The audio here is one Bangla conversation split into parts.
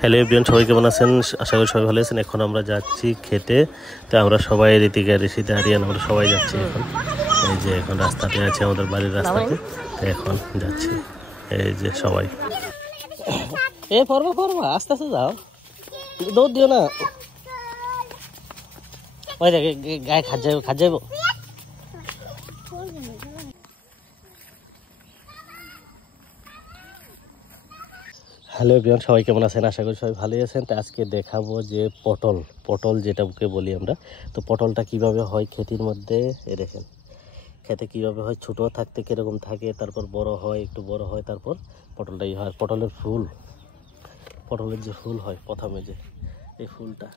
হ্যালো এভরিওয়ান, সবাই কেমন আছেন? আশা করি সবাই ভালো আছেন। এখন আমরা যাচ্ছি খেতে। তো আমরা সবাই ঋতিকা, ঋষিতা, আরিয়ান আমরা সবাই যাচ্ছি এখন। এই যে এখন রাস্তাতে আছে, আমাদের বাড়ির রাস্তাতে। তো এখন যাচ্ছি, এই যে সবাই। পড়বো আস্তে আস্তে যাও, দৌড় দিও না। ওই দেখ গায়ে খাত যাইব। হ্যালো এভরিওয়ান, সবাই কেমন আছেন? আশা করি সবাই ভালোই আছেন। তো আজকে দেখাবো যে পটল যেটাকে বলি আমরা। তো পটলটা কিভাবে হয় খেতির মধ্যে, দেখেন খেতে কিভাবে হয়। ছোটো থাকতে কীরকম থাকে, তারপর বড় হয়, একটু বড় হয়, তারপর পটলটাই হয়। পটলের যে ফুল হয় প্রথমে, যে এই ফুলটা,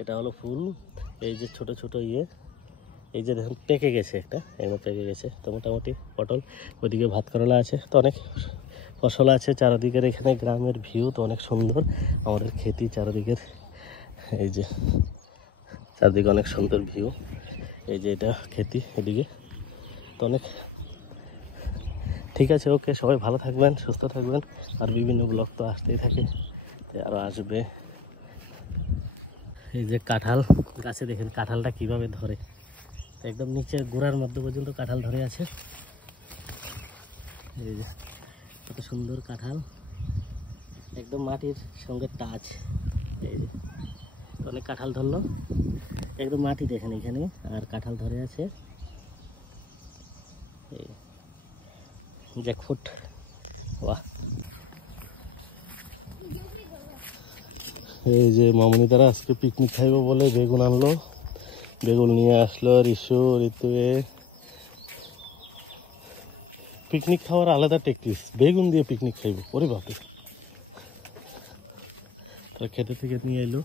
এটা হলো ফুল। এই যে ছোট ছোট এই যে দেখুন পেকে গেছে, একটা এমন পেকে গেছে। তো মোটামুটি পটল, ওইদিকে ভাত করলা আছে, তো অনেক ফসল আছে চারিদিকের। এখানে গ্রামের ভিউ তো অনেক সুন্দর, আমাদের খেতি চারিদিকের। এই যে চারদিকে অনেক সুন্দর ভিউ। এই যে এটা খেতি এদিকে, তো অনেক ঠিক আছে। ওকে, সবাই ভালো থাকবেন, সুস্থ থাকবেন। আর বিভিন্ন ব্লগ তো আসতেই থাকে, আরও আসবে। এই যে কাঁঠাল গাছে দেখেন কাঁঠালটা কিভাবে ধরে, একদম নিচের গোড়ার মধ্যে পর্যন্ত কাঁঠাল ধরে আছে। এই যে কত সুন্দর কাঁঠাল, একদম মাটির সঙ্গে টাচ। এই যে অনেক কাঁঠাল ধরলো, একদম মাটি দেখেন এখানে, আর কাঁঠাল ধরে আছে। এই জ্যাকফ্রুট, বাহ। এই যে মামনি তারা আজকে পিকনিক খাইব বলে বেগুন আনলো, বেগুন নিয়ে আসলো ঋতু। পিকনিক খাওয়ার আলাদা টেকনিক, বেগুন দিয়ে পিকনিক খাইব, ওরে বাপরে। তারা খেতে থেকে নিয়ে এলো।